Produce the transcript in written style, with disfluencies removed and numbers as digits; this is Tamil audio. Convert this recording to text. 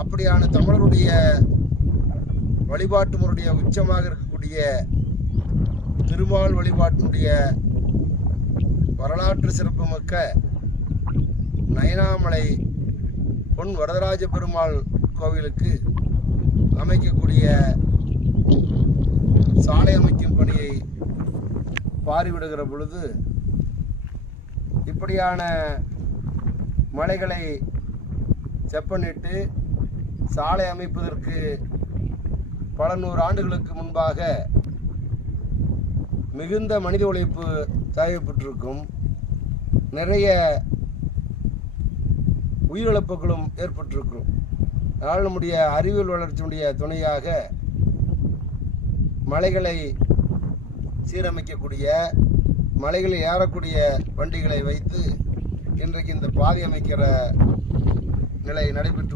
அப்படியான தமிழருடைய வழிபாட்டு முறையுடைய உச்சமாக இருக்கக்கூடிய திருமால் வழிபாட்டினுடைய வரலாற்று சிறப்புமிக்க நயனாமலை பொன் வரதராஜ பெருமாள் கோவிலுக்கு அமைக்கக்கூடிய சாலை அமைக்கும் பணியை பாரிவிடுகிற பொழுது இப்படியான மலைகளை செப்பனிட்டு சாலை அமைப்பதற்கு பல நூறு ஆண்டுகளுக்கு முன்பாக மிகுந்த மனித உழைப்பு தேவைப்பட்டிருக்கும். நிறைய உயிரிழப்புகளும் ஏற்பட்டிருக்கும். அதனால் நம்முடைய அறிவியல் வளர்ச்சியினுடைய துணையாக மலைகளை சீரமைக்கக்கூடிய, மலைகளில் ஏறக்கூடிய வண்டிகளை வைத்து இன்றைக்கு இந்த பாதை அமைக்கிற நிலை நடைபெற்று